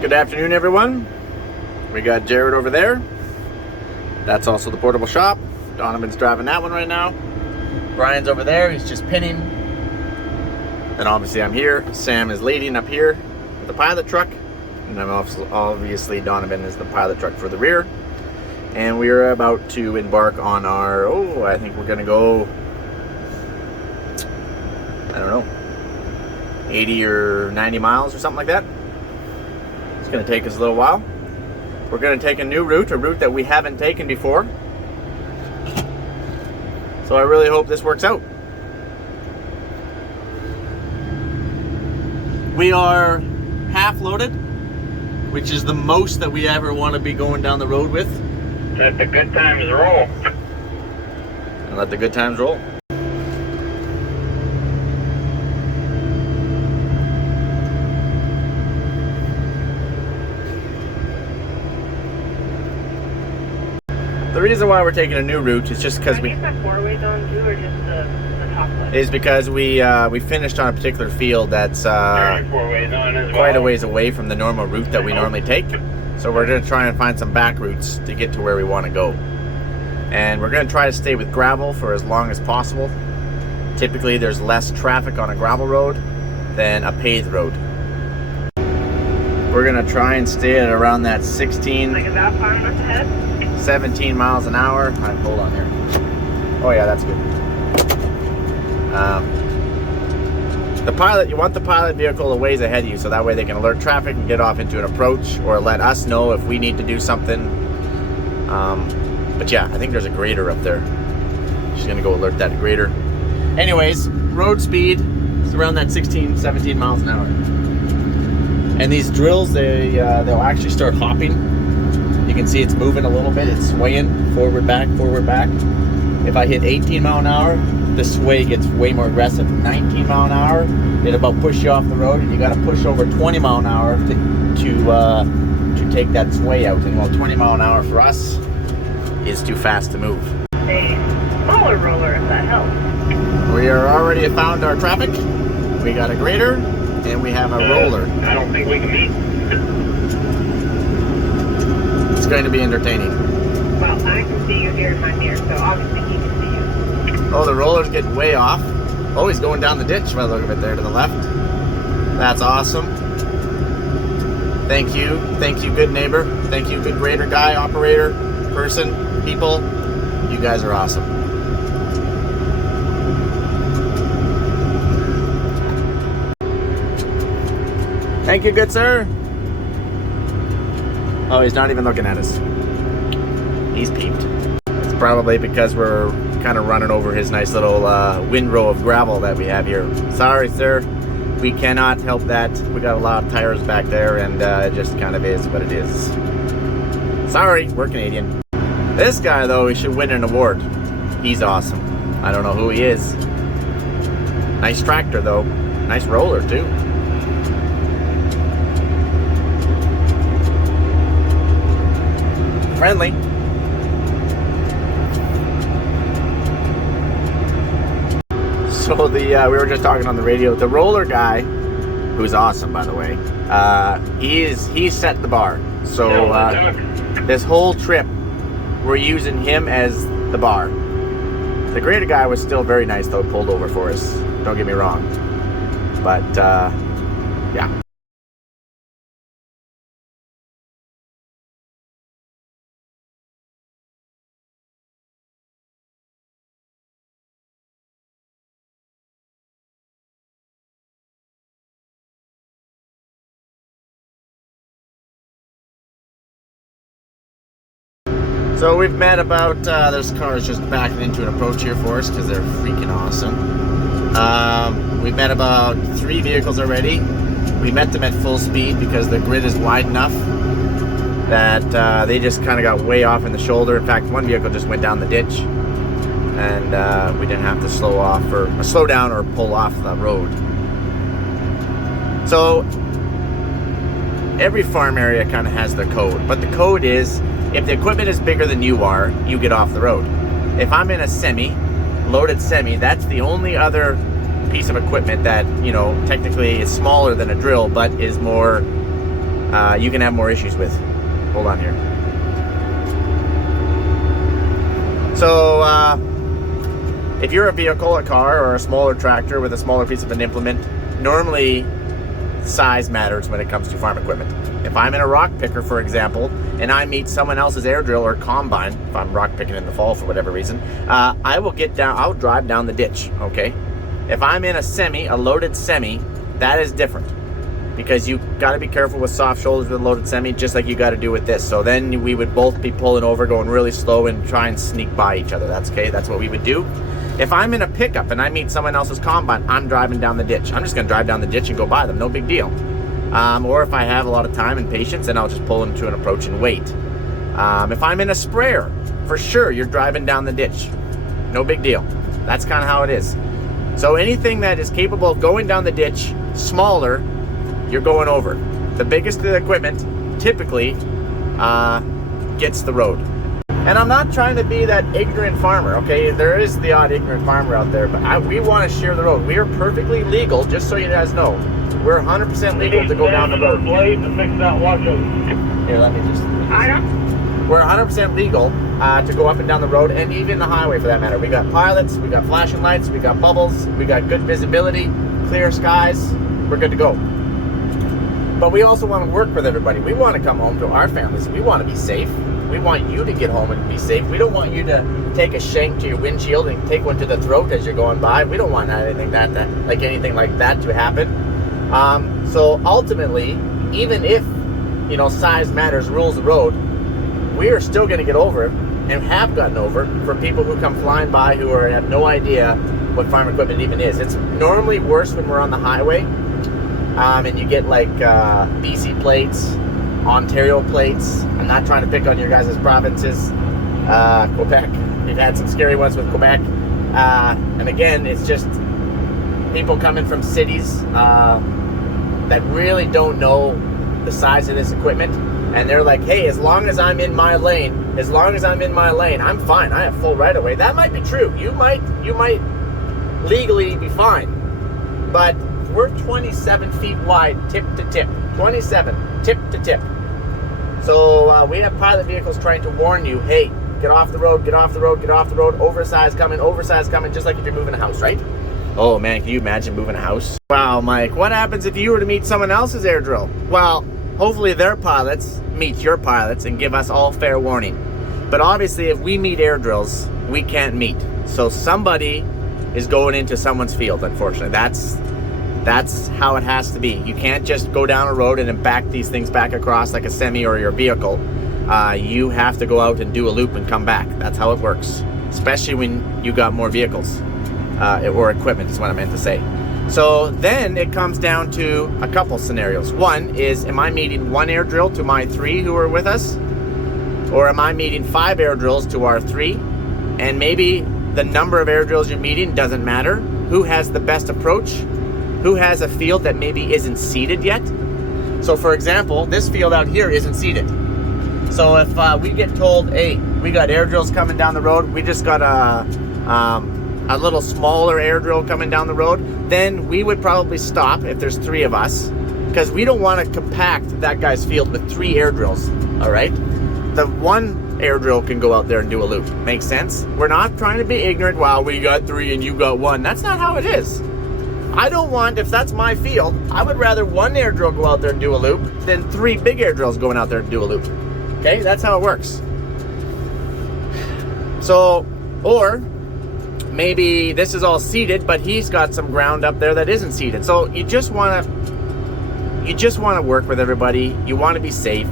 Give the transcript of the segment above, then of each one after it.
Good afternoon, everyone. We got Jared over there. That's also the portable shop. Donovan's driving that one right now. Brian's over there. He's just pinning. Then obviously I'm here. Sam is leading up here with the pilot truck. And then obviously Donovan is the pilot truck for the rear. And we are about to embark on our, I think we're going to go, I don't know, 80 or 90 miles or something like that. It's going to take us a little while. We're going to take a new route, a route that we haven't taken before. So I really hope this works out. We are half loaded, which is the most that we ever want to be going down the road with. Let the good times roll. And let the good times roll. The reason why we're taking a new route is just because we... Is that 4-ways on too, or just the top one? Is because we finished on a particular field that's 4-ways on as quite well. a ways away from the normal route that we normally take. So we're going to try and find some back routes to get to where we want to go. And we're going to try to stay with gravel for as long as possible. Typically there's less traffic on a gravel road than a paved road. We're going to try and stay at around that 16... Like, is that far enough ahead? 17 miles an hour. All right, hold on here. Oh yeah, that's good. The pilot, you want the pilot vehicle a ways ahead of you, so that way they can alert traffic and get off into an approach, or let us know if we need to do something. But yeah, I think there's a grader up there. She's gonna go alert that grader. Anyways, road speed is around that 16, 17 miles an hour. And these drills, they'll actually start hopping. You can see it's moving a little bit. It's swaying forward, back, forward, back. If I hit 18 mile an hour, the sway gets way more aggressive. 19 mile an hour, it'll about push you off the road, and you got to push over 20 mile an hour to take that sway out. And while 20 mile an hour for us is too fast to move. A smaller roller, if that helps. We are already found our traffic. We got a grader, and we have a roller. I don't think we can meet. It's going to be entertaining. Well, I can see you here in my mirror, so obviously he can see you. Oh, the roller's getting way off. Oh, he's going down the ditch by the look of it there to the left. That's awesome. Thank you, good neighbor. Thank you, good grader guy, operator, person, people. You guys are awesome. Thank you, good sir. Oh, he's not even looking at us. He's peeved. It's probably because we're kind of running over his nice little windrow of gravel that we have here. Sorry, sir. We cannot help that. We got a lot of tires back there, and it just kind of is what it is. Sorry, we're Canadian. This guy, though, he should win an award. He's awesome. I don't know who he is. Nice tractor, though. Nice roller, too. Friendly. So we were just talking on the radio. The roller guy, who's awesome by the way, he set the bar. So this whole trip, we're using him as the bar. The grader guy was still very nice though. Pulled over for us. Don't get me wrong. But yeah. So we've met about, this car is just backing into an approach here for us because they're freaking awesome. We've met about 3 vehicles already. We met them at full speed because the grid is wide enough that they just kind of got way off in the shoulder. In fact, one vehicle just went down the ditch, and we didn't have to slow down or pull off the road. So every farm area kind of has their code, but the code is, if the equipment is bigger than you are, you get off the road. If I'm in a semi, loaded semi, that's the only other piece of equipment that, you know, technically is smaller than a drill, but is more you can have more issues with. Hold on here. So if you're a vehicle, a car, or a smaller tractor with a smaller piece of an implement, normally size matters when it comes to farm equipment. If I'm in a rock picker, for example, and I meet someone else's air drill or combine, if I'm rock picking in the fall for whatever reason, I'll drive down the ditch, okay? If I'm in a loaded semi, that is different, because you got to be careful with soft shoulders with a loaded semi, just like you got to do with this. So then we would both be pulling over, going really slow, and try and sneak by each other. That's okay. That's what we would do. If I'm in a pickup and I meet someone else's combine, I'm driving down the ditch. I'm just going to drive down the ditch and go by them. No big deal. Or if I have a lot of time and patience, then I'll just pull into an approach and wait. If I'm in a sprayer, for sure, you're driving down the ditch. No big deal. That's kind of how it is. So anything that is capable of going down the ditch, smaller, you're going over. The biggest of the equipment typically gets the road. And I'm not trying to be that ignorant farmer, okay? There is the odd ignorant farmer out there, but we want to share the road. We are perfectly legal, just so you guys know. We're 100% legal to go down the road. Blade to fix that washer. Here, let me just... I don't. We're 100% legal to go up and down the road, and even the highway for that matter. We got pilots, we got flashing lights, we got bubbles, we got good visibility, clear skies. We're good to go. But we also want to work with everybody. We want to come home to our families. We want to be safe. We want you to get home and be safe. We don't want you to take a shank to your windshield and take one to the throat as you're going by. We don't want anything like that to happen. So ultimately, even if size matters, rules the road, we are still going to get over it, and have gotten over for people who come flying by who have no idea what farm equipment even is. It's normally worse when we're on the highway, and you get like BC plates, Ontario plates. I'm not trying to pick on your guys' provinces. Quebec, we've had some scary ones with Quebec, and again, it's just people coming from cities that really don't know the size of this equipment, and they're like, hey, as long as I'm in my lane, I'm fine. I have full right of way. That might be true. You might legally be fine, but we're 27 feet wide, tip to tip. 27, tip to tip. So we have pilot vehicles trying to warn you, hey, get off the road, get off the road, get off the road. Oversized coming, just like if you're moving a house, right? Oh man, can you imagine moving a house? Wow, Mike, what happens if you were to meet someone else's air drill? Well, hopefully their pilots meet your pilots and give us all fair warning. But obviously, if we meet air drills, we can't meet. So somebody is going into someone's field, unfortunately. That's how it has to be. You can't just go down a road and then back these things back across like a semi or your vehicle. You have to go out and do a loop and come back. That's how it works, especially when you got more vehicles or equipment is what I meant to say. So then it comes down to a couple scenarios. One is, am I meeting one air drill to my 3 who are with us? Or am I meeting 5 air drills to our 3? And maybe the number of air drills you're meeting doesn't matter. Who has the best approach? Who has a field that maybe isn't seeded yet? So for example, this field out here isn't seeded. So if we get told, hey, we got air drills coming down the road, we just got a little smaller air drill coming down the road, then we would probably stop if there's 3 of us, because we don't want to compact that guy's field with 3 air drills, all right? The one air drill can go out there and do a loop. Makes sense? We're not trying to be ignorant. Wow, we got 3 and you got 1. That's not how it is. I don't want, if that's my field, I would rather 1 air drill go out there and do a loop than 3 big air drills going out there and do a loop. Okay, that's how it works. So, or maybe this is all seeded, but he's got some ground up there that isn't seeded. So you just want to work with everybody. You want to be safe.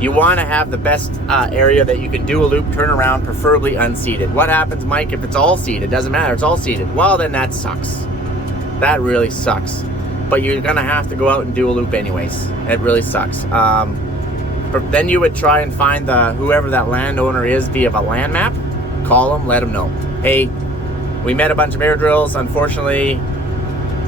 You want to have the best area that you can do a loop, turn around, preferably unseeded. What happens, Mike, if it's all seeded? Doesn't matter, it's all seeded. Well, then that sucks. That really sucks. But you're going to have to go out and do a loop anyways. It really sucks. But then you would try and find whoever that landowner is via a land map. Call them, let them know. Hey, we met a bunch of air drills. Unfortunately,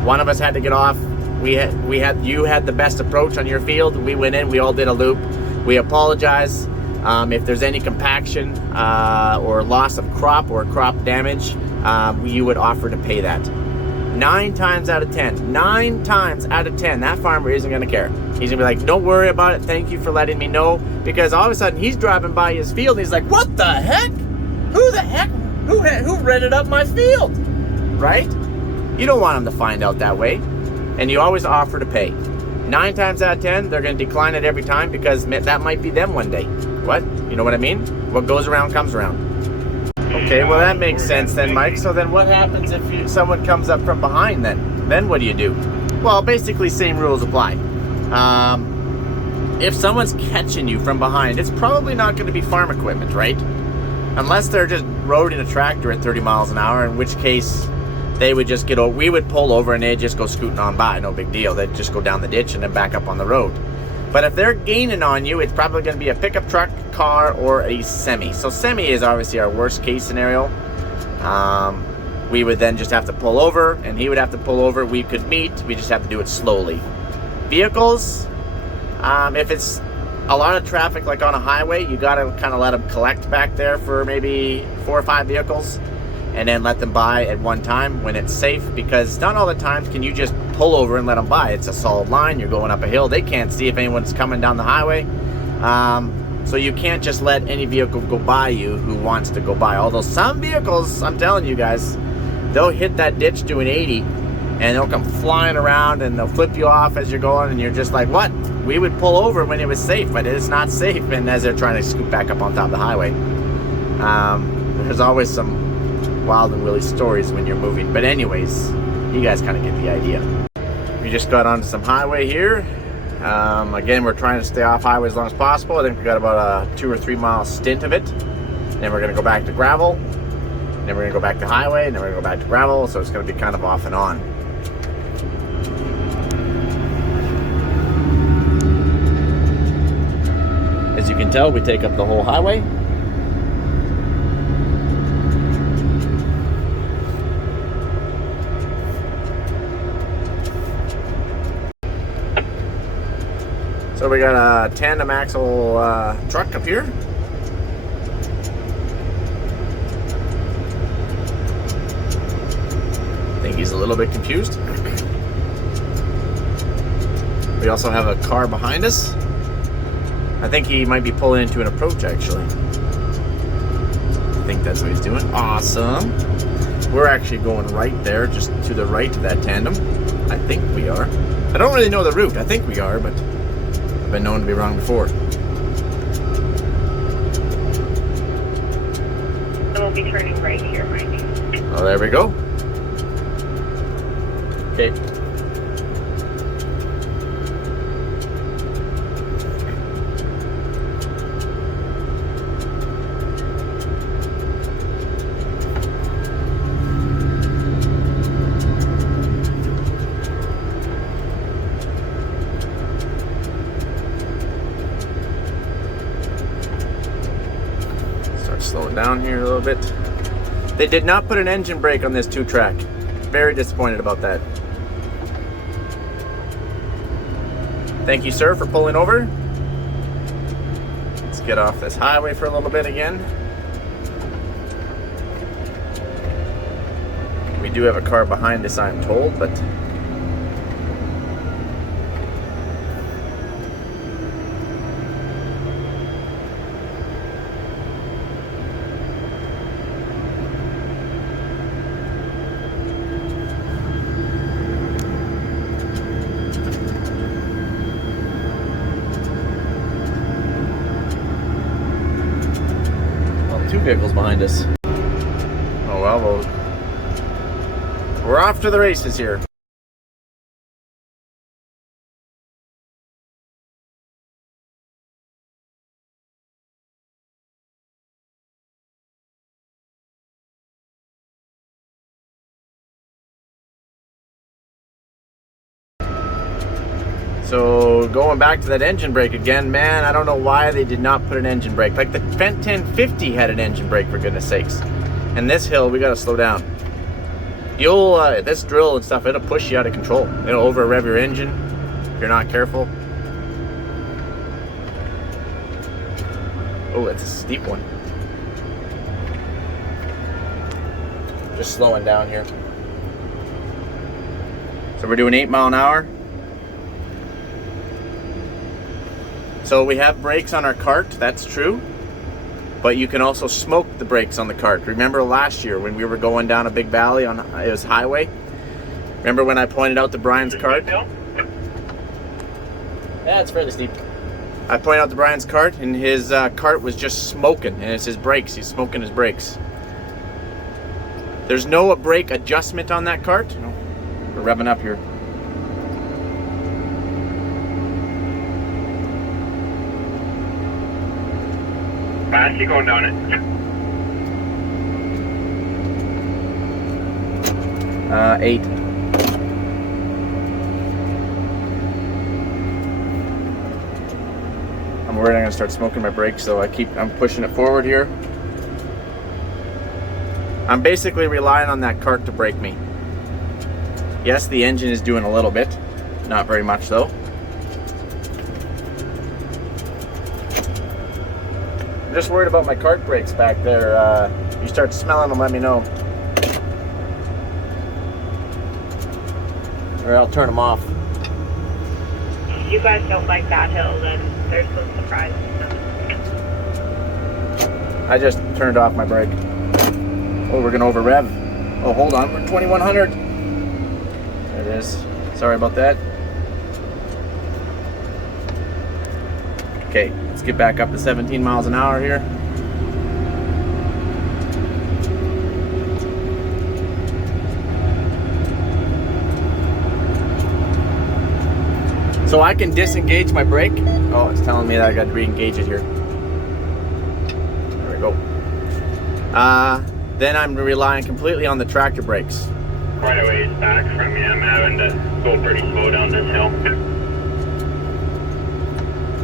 one of us had to get off. You had the best approach on your field. We went in, we all did a loop. We apologize. If there's any compaction or loss of crop or crop damage, you would offer to pay that. 9 times out of 10, that farmer isn't going to care. He's gonna be like, don't worry about it, thank you for letting me know. Because all of a sudden he's driving by his field and he's like, what the heck? Who rented up my field? Right? You don't want them to find out that way. And you always offer to pay. 9 times out of 10, they're going to decline it every time because that might be them one day. What? You know what I mean? What goes around comes around. Okay, well that makes sense then, Mike. So then what happens if someone comes up from behind then? Then what do you do? Well, basically same rules apply. If someone's catching you from behind, it's probably not going to be farm equipment, right? Unless they're just roading a tractor at 30 miles an hour, in which case they would just get over. We would pull over and they'd just go scooting on by, no big deal. They'd just go down the ditch and then back up on the road. But if they're gaining on you, it's probably going to be a pickup truck, car, or a semi. So semi is obviously our worst case scenario. We would then just have to pull over and he would have to pull over. We could meet, we just have to do it slowly. Vehicles, if it's a lot of traffic like on a highway, you got to kind of let them collect back there for maybe 4 or 5 vehicles and then let them by at one time when it's safe, because not all the times can you just pull over and let them by. It's a solid line, you're going up a hill, they can't see if anyone's coming down the highway. So you can't just let any vehicle go by you who wants to go by. Although some vehicles, I'm telling you guys, they'll hit that ditch doing 80 and they'll come flying around and they'll flip you off as you're going and you're just like, what? We would pull over when it was safe, but it's not safe, and as they're trying to scoot back up on top of the highway. There's always some wild and willy stories when you're moving, but anyways, you guys kind of get the idea. We just got onto some highway here. Again, we're trying to stay off highway as long as possible. I think we got about a 2 or 3 mile stint of it. Then we're gonna go back to gravel, and then we're gonna go back to highway, and then we're gonna go back to gravel, so it's gonna be kind of off and on. As you can tell, we take up the whole highway. So we got a tandem axle truck up here. I think he's a little bit confused. We also have a car behind us. I think he might be pulling into an approach, actually. I think that's what he's doing. Awesome. We're actually going right there, just to the right of that tandem. I think we are. I don't really know the route. I think we are, but I've been known to be wrong before. And we'll be turning right here, Mike. Oh, there we go. Okay. Slowing down here a little bit. They did not put an engine brake on this 2-track. Very disappointed about that. Thank you, sir, for pulling over. Let's get off this highway for a little bit again. We do have a car behind us, I'm told, but vehicles behind us. Oh well, we're off to the races here. So going back to that engine brake again, man, I don't know why they did not put an engine brake. Like the Fendt 1050 had an engine brake, for goodness sakes. And this hill, we gotta slow down. You'll, this drill and stuff, it'll push you out of control. It'll over rev your engine if you're not careful. Oh, that's a steep one. Just slowing down here. So we're doing 8 mile an hour. So we have brakes on our cart, that's true. But you can also smoke the brakes on the cart. Remember last year when we were going down a big valley on it was highway? Remember when I pointed out to Brian's cart? Bill? Yeah, it's fairly steep. I pointed out to Brian's cart, and his cart was just smoking, and it's his brakes. He's smoking his brakes. There's no brake adjustment on that cart. No. We're revving up here. Fast you going down it? 8. I'm worried I'm gonna start smoking my brakes, so I'm pushing it forward here. I'm basically relying on that cart to brake me. Yes, the engine is doing a little bit, not very much though. I'm just worried about my cart brakes back there. You start smelling them, let me know. Or I'll turn them off. If you guys don't like that hill, then there's some surprises. I just turned off my brake. Oh, we're gonna over rev. Oh, hold on, we're 2100. There it is. Sorry about that. Okay, let's get back up to 17 miles an hour here. So I can disengage my brake. Oh, it's telling me that I got to re-engage it here. There we go. Then I'm relying completely on the tractor brakes. Quite a ways back from you. I'm having to go pretty slow down this hill.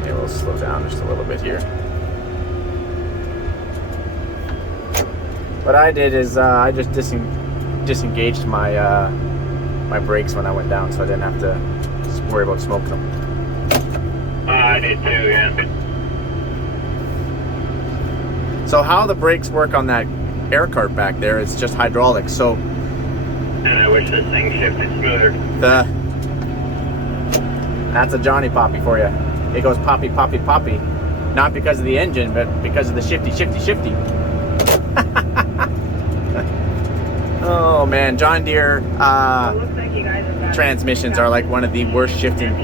Okay, we'll slow down just a little bit here. What I did is I just disengaged my my brakes when I went down, so I didn't have to worry about smoking them. I did too, yeah. So how the brakes work on that air cart back there, it's just hydraulic. So And I wish this thing shifted smoother. That's a Johnny Poppy for you. It goes poppy, poppy, poppy. Not because of the engine, but because of the shifty, shifty, shifty. Oh man, John Deere It looks like you guys have got transmissions are like one of the worst shifting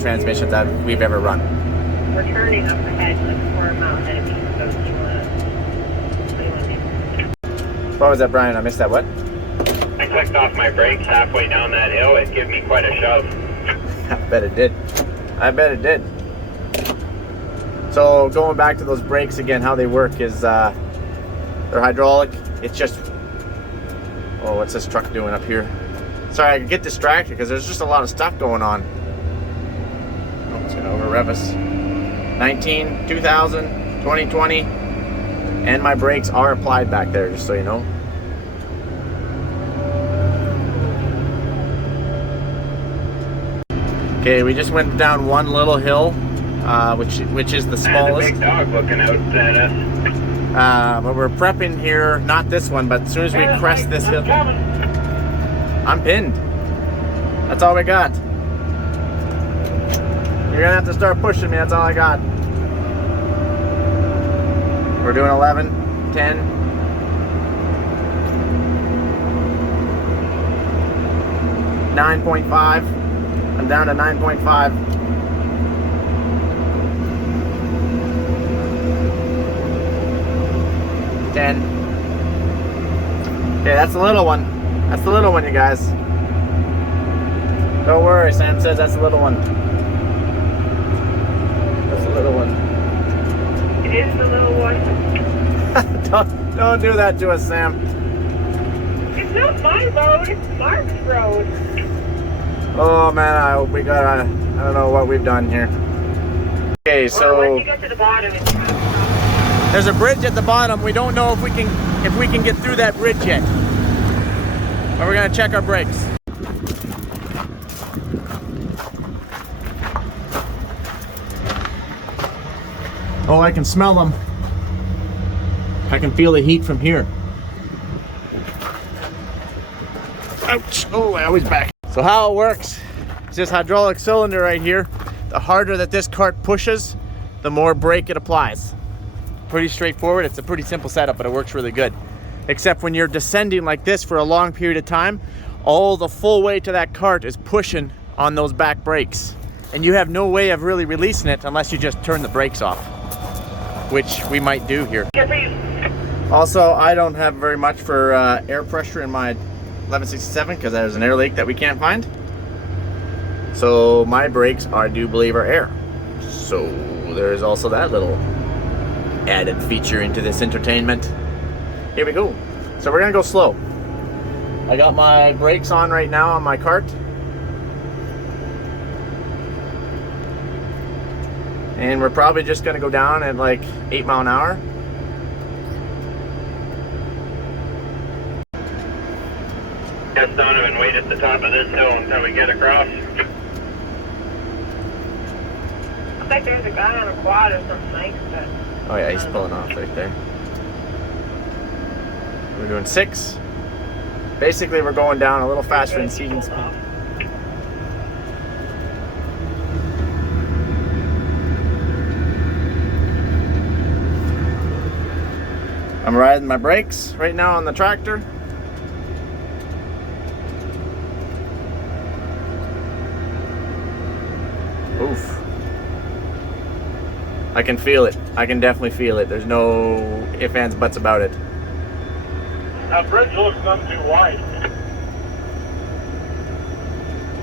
transmissions that we've ever run. We're turning up ahead, like 4 miles ahead of me. So if you want to. What was that, Brian? I missed that. What? I clicked off my brakes halfway down that hill. It gave me quite a shove. I bet it did. I bet it did. So going back to those brakes again, how they work is they're hydraulic. It's just, oh, what's this truck doing up here? Sorry, I get distracted because there's just a lot of stuff going on. Oh, it's gonna over rev us. 19, 2000, 2020, and my brakes are applied back there, just so you know. Okay, we just went down one little hill, which is the There's a smallest. big dog looking out at us. But we're prepping here, not this one, but as soon as we crest this hill, I'm pinned. That's all we got. You're gonna have to start pushing me, that's all I got. We're doing 11, 10. .5. I'm down to 9.5. Okay, that's the little one. That's the little one, you guys. Don't worry, Sam says that's the little one. That's the little one. It is the little one. don't do that to us, Sam. It's not my road, it's Mark's road. Oh man, I hope we got I don't know what we've done here. Okay, Well, so once you get to the bottom, it's there's a bridge at the bottom. We don't know if we can get through that bridge yet. But we're gonna check our brakes. Oh, I can smell them. I can feel the heat from here. Ouch! Oh, I was back. So how it works is this hydraulic cylinder right here. The harder that this cart pushes, the more brake it applies. Pretty straightforward. It's a pretty simple setup, but it works really good. Except when you're descending like this for a long period of time, all the full weight of that cart is pushing on those back brakes. And you have no way of really releasing it unless you just turn the brakes off, which we might do here. Good for you. Also, I don't have very much for air pressure in my 1167 because there's an air leak that we can't find. So my brakes, I do believe, are air. So there's also that little added feature into this entertainment. Here we go. So we're gonna go slow. I got my brakes on right now on my cart. And we're probably just gonna go down at like 8 mile an hour. Just Donovan, wait at the top of this hill until we get across. Looks like there's a guy on a quad or something like that. Oh yeah, he's pulling off right there. We're doing 6. Basically, we're going down a little faster than seating speed. I'm riding my brakes right now on the tractor. Oof. I can feel it. I can definitely feel it. There's no ifs, ands, buts about it. That bridge looks not too wide.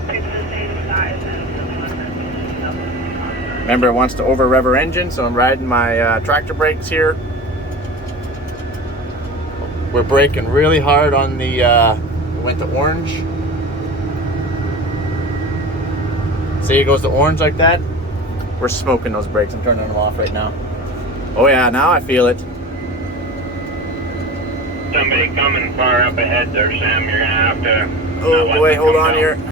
It's the same size as the one that's Remember, it wants to over-rev our engine, so I'm riding my tractor brakes here. We're braking really hard on the, we went to orange. See, it goes to orange like that. We're smoking those brakes. I'm turning them off right now. Oh yeah, now I feel it. Somebody coming far up ahead there, Sam. You're gonna have to. Oh boy, hold on here.